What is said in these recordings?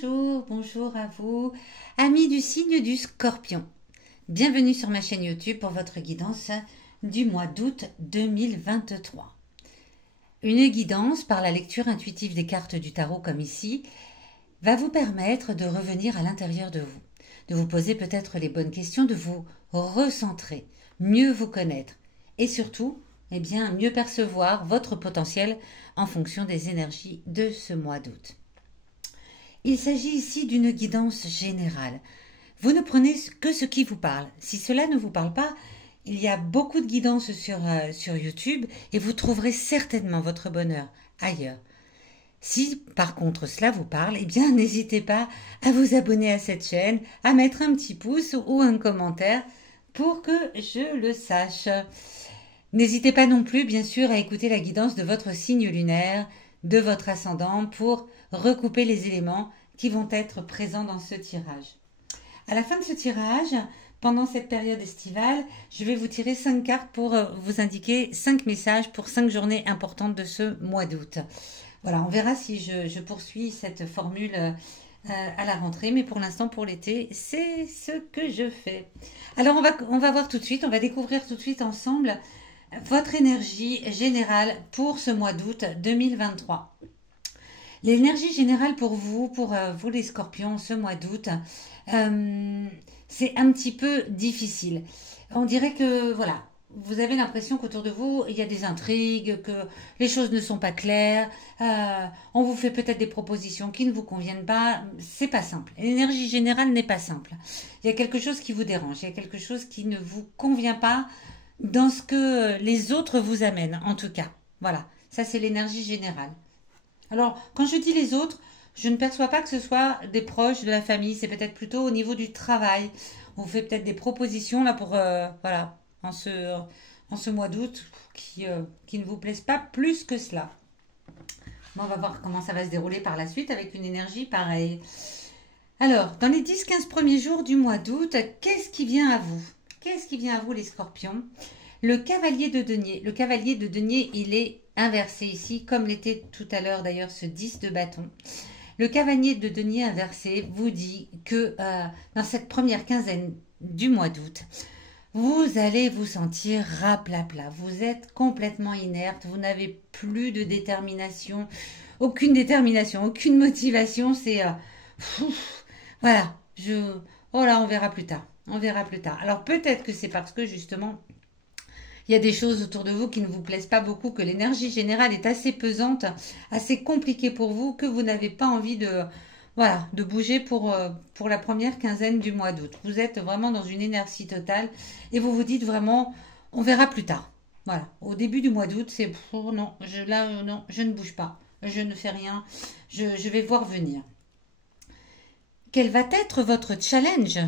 Bonjour, bonjour à vous, amis du signe du Scorpion. Bienvenue sur ma chaîne YouTube pour votre guidance du mois d'août 2023. Une guidance par la lecture intuitive des cartes du tarot comme ici va vous permettre de revenir à l'intérieur de vous, de vous poser peut-être les bonnes questions, de vous recentrer, mieux vous connaître et surtout, mieux percevoir votre potentiel en fonction des énergies de ce mois d'août. Il s'agit ici d'une guidance générale. Vous ne prenez que ce qui vous parle. Si cela ne vous parle pas, il y a beaucoup de guidances sur YouTube et vous trouverez certainement votre bonheur ailleurs. Si par contre cela vous parle, n'hésitez pas à vous abonner à cette chaîne, à mettre un petit pouce ou un commentaire pour que je le sache. N'hésitez pas non plus, bien sûr, à écouter la guidance de votre signe lunaire, de votre ascendant pour recouper les éléments qui vont être présents dans ce tirage. À la fin de ce tirage, pendant cette période estivale, je vais vous tirer 5 cartes pour vous indiquer 5 messages pour 5 journées importantes de ce mois d'août. Voilà, on verra si je poursuis cette formule à la rentrée, mais pour l'instant, pour l'été, c'est ce que je fais. Alors, on va voir tout de suite, on va découvrir tout de suite ensemble votre énergie générale pour ce mois d'août 2023. L'énergie générale pour vous les scorpions, ce mois d'août, c'est un petit peu difficile. On dirait que, voilà, vous avez l'impression qu'autour de vous, il y a des intrigues, que les choses ne sont pas claires, on vous fait peut-être des propositions qui ne vous conviennent pas, c'est pas simple. L'énergie générale n'est pas simple. Il y a quelque chose qui vous dérange, il y a quelque chose qui ne vous convient pas dans ce que les autres vous amènent, en tout cas. Voilà, ça c'est l'énergie générale. Alors, quand je dis les autres, je ne perçois pas que ce soit des proches de la famille, c'est peut-être plutôt au niveau du travail. On vous fait peut-être des propositions là pour, en ce mois d'août qui ne vous plaisent pas plus que cela. Bon, on va voir comment ça va se dérouler par la suite avec une énergie pareille. Alors, dans les 10-15 premiers jours du mois d'août, qu'est-ce qui vient à vous? Qu'est-ce qui vient à vous les scorpions? Le cavalier de denier. Le cavalier de denier, il est inversé ici, comme l'était tout à l'heure d'ailleurs ce 10 de bâton. Le cavalier de denier inversé vous dit que dans cette première quinzaine du mois d'août, vous allez vous sentir raplapla. Vous êtes complètement inerte, vous n'avez plus de détermination, aucune motivation. C'est voilà, oh là, on verra plus tard. On verra plus tard. Alors peut-être que c'est parce que justement, il y a des choses autour de vous qui ne vous plaisent pas beaucoup, que l'énergie générale est assez pesante, assez compliquée pour vous, que vous n'avez pas envie de bouger pour la première quinzaine du mois d'août. Vous êtes vraiment dans une inertie totale et vous vous dites vraiment, on verra plus tard. Voilà, au début du mois d'août, c'est non, je ne bouge pas, je ne fais rien, je vais voir venir. Quel va être votre challenge ?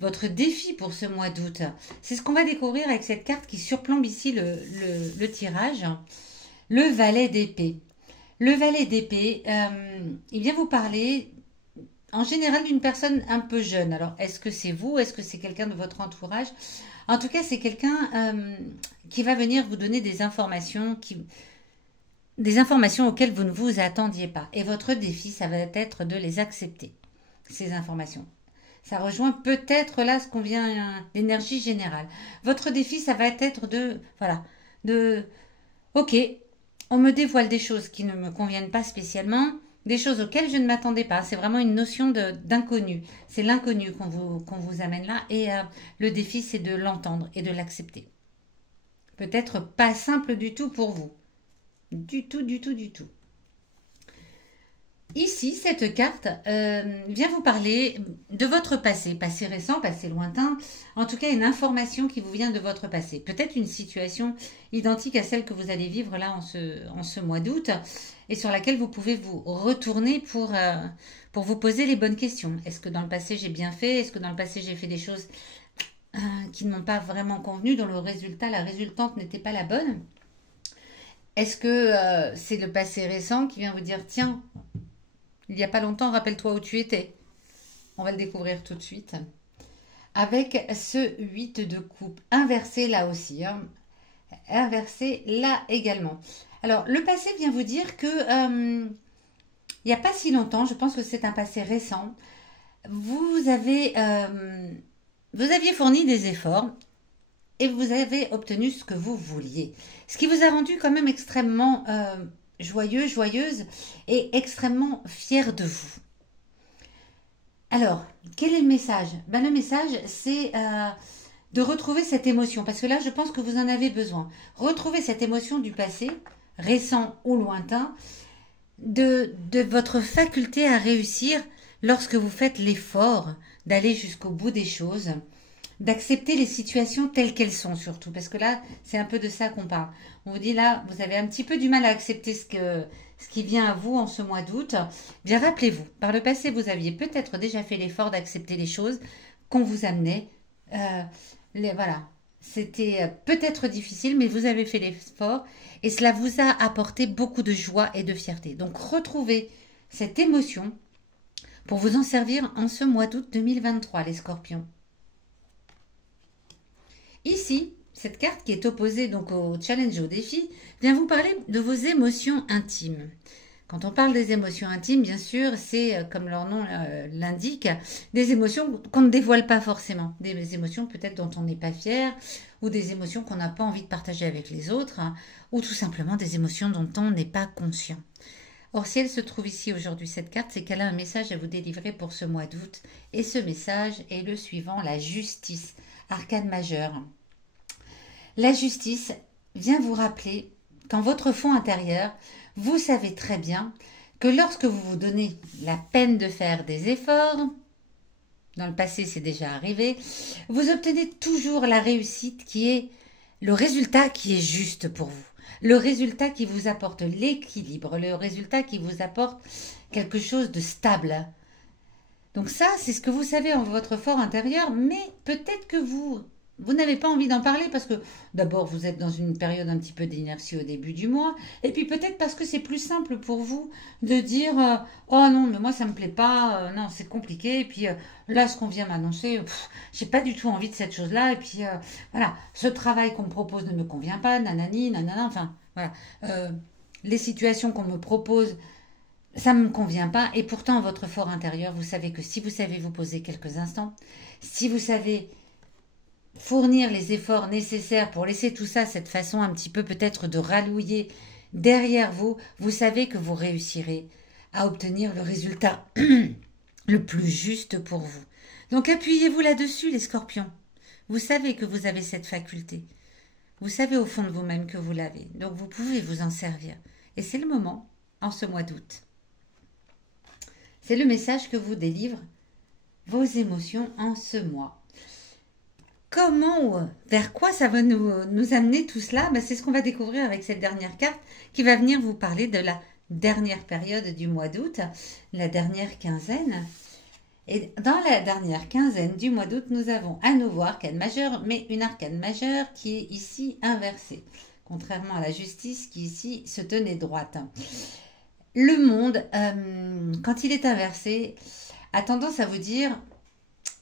Votre défi pour ce mois d'août, c'est ce qu'on va découvrir avec cette carte qui surplombe ici le tirage. Le valet d'épée. Le valet d'épée, il vient vous parler en général d'une personne un peu jeune. Alors, est-ce que c'est vous? Est-ce que c'est quelqu'un de votre entourage? En tout cas, c'est quelqu'un qui va venir vous donner des informations auxquelles vous ne vous attendiez pas. Et votre défi, ça va être de les accepter, ces informations. Ça rejoint peut-être là ce qu'on vient, l'énergie générale. Votre défi, ça va être ok, on me dévoile des choses qui ne me conviennent pas spécialement, des choses auxquelles je ne m'attendais pas. C'est vraiment une notion d'inconnu. C'est l'inconnu qu'on vous amène là. Et le défi, c'est de l'entendre et de l'accepter. Peut-être pas simple du tout pour vous. Du tout. Ici, cette carte vient vous parler de votre passé récent, passé lointain, en tout cas une information qui vous vient de votre passé. Peut-être une situation identique à celle que vous allez vivre là en ce mois d'août et sur laquelle vous pouvez vous retourner pour vous poser les bonnes questions. Est-ce que dans le passé j'ai bien fait? Est-ce que dans le passé j'ai fait des choses qui ne m'ont pas vraiment convenu, dont la résultante n'était pas la bonne? Est-ce que c'est le passé récent qui vient vous dire « Tiens, il n'y a pas longtemps, rappelle-toi où tu étais ». On va le découvrir tout de suite. Avec ce 8 de coupe, inversé là aussi. Inversé là également. Alors, le passé vient vous dire que il n'y a pas si longtemps, je pense que c'est un passé récent, vous avez, vous aviez fourni des efforts et vous avez obtenu ce que vous vouliez. Ce qui vous a rendu quand même extrêmement joyeux, joyeuse et extrêmement fière de vous. Alors, quel est le message? Ben, le message, c'est de retrouver cette émotion, parce que là, je pense que vous en avez besoin. Retrouver cette émotion du passé, récent ou lointain, de votre faculté à réussir lorsque vous faites l'effort d'aller jusqu'au bout des choses, d'accepter les situations telles qu'elles sont surtout, parce que là, c'est un peu de ça qu'on parle. On vous dit là, vous avez un petit peu du mal à accepter ce qui vient à vous en ce mois d'août. Bien, rappelez-vous, par le passé, vous aviez peut-être déjà fait l'effort d'accepter les choses qu'on vous amenait. Voilà, c'était peut-être difficile, mais vous avez fait l'effort et cela vous a apporté beaucoup de joie et de fierté. Donc, retrouvez cette émotion pour vous en servir en ce mois d'août 2023, les scorpions. Ici, cette carte qui est opposée donc au challenge, au défi, vient vous parler de vos émotions intimes. Quand on parle des émotions intimes, bien sûr, c'est, comme leur nom l'indique, des émotions qu'on ne dévoile pas forcément. Des émotions peut-être dont on n'est pas fier, ou des émotions qu'on n'a pas envie de partager avec les autres, hein, ou tout simplement des émotions dont on n'est pas conscient. Or, si elle se trouve ici aujourd'hui, cette carte, c'est qu'elle a un message à vous délivrer pour ce mois d'août. Et ce message est le suivant, la justice, arcane majeure. La justice vient vous rappeler qu'en votre fond intérieur, vous savez très bien que lorsque vous vous donnez la peine de faire des efforts, dans le passé c'est déjà arrivé, vous obtenez toujours la réussite qui est le résultat qui est juste pour vous. Le résultat qui vous apporte l'équilibre, le résultat qui vous apporte quelque chose de stable. Donc ça, c'est ce que vous savez en votre fort intérieur, mais peut-être que vous n'avez pas envie d'en parler parce que d'abord vous êtes dans une période un petit peu d'inertie au début du mois et puis peut-être parce que c'est plus simple pour vous de dire oh non mais moi ça me plaît pas, non c'est compliqué et puis là ce qu'on vient m'annoncer, j'ai pas du tout envie de cette chose-là et puis voilà, ce travail qu'on me propose ne me convient pas, nanani, nanana, enfin voilà, les situations qu'on me propose ça ne me convient pas et pourtant votre fort intérieur vous savez que si vous savez vous poser quelques instants, si vous savez fournir les efforts nécessaires pour laisser tout ça, cette façon un petit peu peut-être de rallouiller derrière vous, vous savez que vous réussirez à obtenir le résultat le plus juste pour vous. Donc appuyez-vous là-dessus les scorpions. Vous savez que vous avez cette faculté. Vous savez au fond de vous-même que vous l'avez. Donc vous pouvez vous en servir. Et c'est le moment en ce mois d'août. C'est le message que vous délivrent vos émotions en ce mois. Comment, vers quoi ça va nous amener tout cela? C'est ce qu'on va découvrir avec cette dernière carte qui va venir vous parler de la dernière période du mois d'août, la dernière quinzaine. Et dans la dernière quinzaine du mois d'août, nous avons à nouveau arcane majeure, mais une arcane majeure qui est ici inversée, contrairement à la justice qui ici se tenait droite. Le monde, quand il est inversé, a tendance à vous dire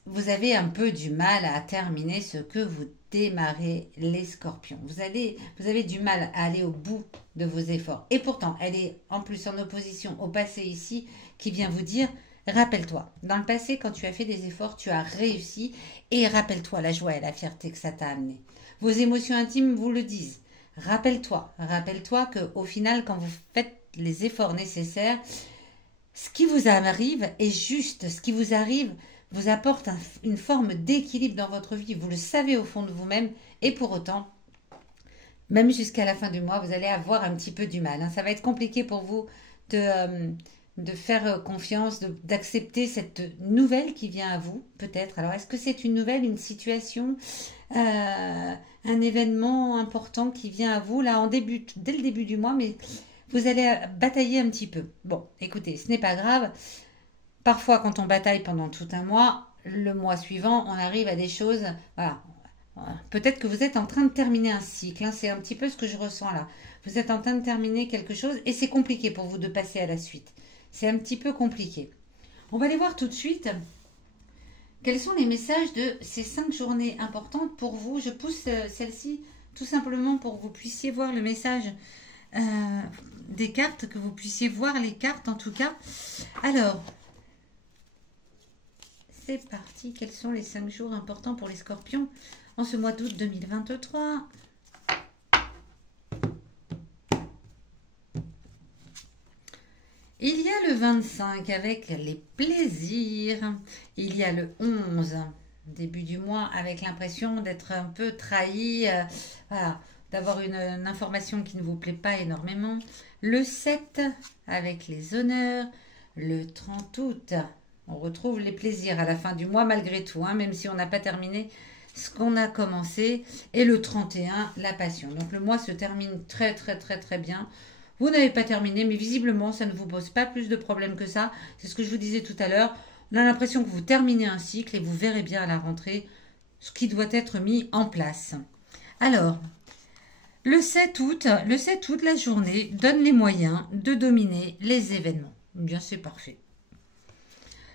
vous avez un peu du mal à terminer ce que vous démarrez les scorpions. Vous avez du mal à aller au bout de vos efforts. Et pourtant, elle est en plus en opposition au passé ici qui vient vous dire, rappelle-toi, dans le passé, quand tu as fait des efforts, tu as réussi et rappelle-toi la joie et la fierté que ça t'a amené. Vos émotions intimes vous le disent. Rappelle-toi qu'au final, quand vous faites les efforts nécessaires, ce qui vous arrive est juste, ce qui vous arrive vous apporte une forme d'équilibre dans votre vie. Vous le savez au fond de vous-même et pour autant, même jusqu'à la fin du mois, vous allez avoir un petit peu du mal. Ça va être compliqué pour vous de faire confiance, d'accepter cette nouvelle qui vient à vous, peut-être. Alors, est-ce que c'est une nouvelle, une situation, un événement important qui vient à vous, là, dès le début du mois, mais vous allez batailler un petit peu. Bon, écoutez, ce n'est pas grave. Parfois, quand on bataille pendant tout un mois, le mois suivant, on arrive à des choses. Voilà. Peut-être que vous êtes en train de terminer un cycle. C'est un petit peu ce que je ressens là. Vous êtes en train de terminer quelque chose et c'est compliqué pour vous de passer à la suite. C'est un petit peu compliqué. On va aller voir tout de suite quels sont les messages de ces 5 journées importantes pour vous. Je pousse celle-ci tout simplement pour que vous puissiez voir le message des cartes, que vous puissiez voir les cartes en tout cas. Alors, c'est parti. Quels sont les 5 jours importants pour les scorpions en ce mois d'août 2023 ? Il y a le 25 avec les plaisirs. Il y a le 11, début du mois, avec l'impression d'être un peu trahi, voilà, d'avoir une information qui ne vous plaît pas énormément. Le 7 avec les honneurs. Le 30 août, on retrouve les plaisirs à la fin du mois malgré tout, hein, même si on n'a pas terminé ce qu'on a commencé. Et le 31, la passion. Donc le mois se termine très très très très bien. Vous n'avez pas terminé, mais visiblement, ça ne vous pose pas plus de problèmes que ça. C'est ce que je vous disais tout à l'heure. On a l'impression que vous terminez un cycle et vous verrez bien à la rentrée ce qui doit être mis en place. Alors, le 7 août, la journée donne les moyens de dominer les événements. Bien, c'est parfait.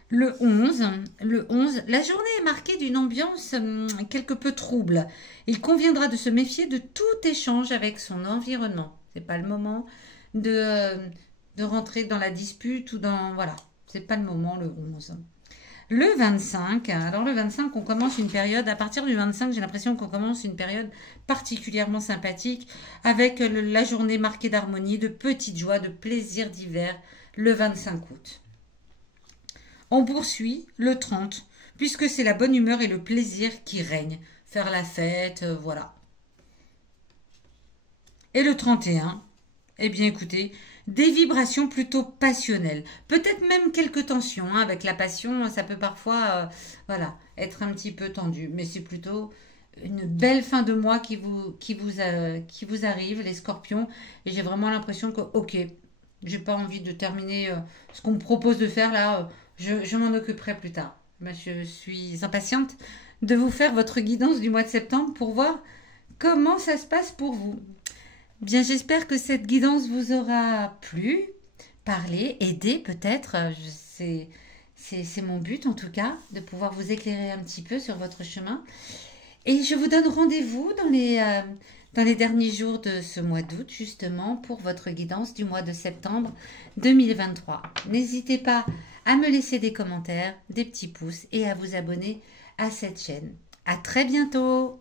Le 11, la journée est marquée d'une ambiance quelque peu trouble. Il conviendra de se méfier de tout échange avec son environnement. C'est pas le moment de rentrer dans la dispute ou dans... Voilà, c'est pas le moment le 11. Le 25, alors le 25, on commence une période, à partir du 25, j'ai l'impression qu'on commence une période particulièrement sympathique avec la journée marquée d'harmonie, de petites joies, de plaisirs divers, le 25 août. On poursuit le 30, puisque c'est la bonne humeur et le plaisir qui règnent. Faire la fête, voilà. Et le 31, eh bien écoutez, des vibrations plutôt passionnelles. Peut-être même quelques tensions, hein, avec la passion, ça peut parfois voilà, être un petit peu tendu. Mais c'est plutôt une belle fin de mois qui vous arrive, les scorpions. Et j'ai vraiment l'impression que, ok, j'ai pas envie de terminer ce qu'on me propose de faire là. Je m'en occuperai plus tard. Ben, je suis impatiente de vous faire votre guidance du mois de septembre pour voir comment ça se passe pour vous. Bien, j'espère que cette guidance vous aura plu, parlé, aidé peut-être. C'est mon but en tout cas, de pouvoir vous éclairer un petit peu sur votre chemin. Et je vous donne rendez-vous dans les derniers jours de ce mois d'août, justement, pour votre guidance du mois de septembre 2023. N'hésitez pas à me laisser des commentaires, des petits pouces et à vous abonner à cette chaîne. À très bientôt!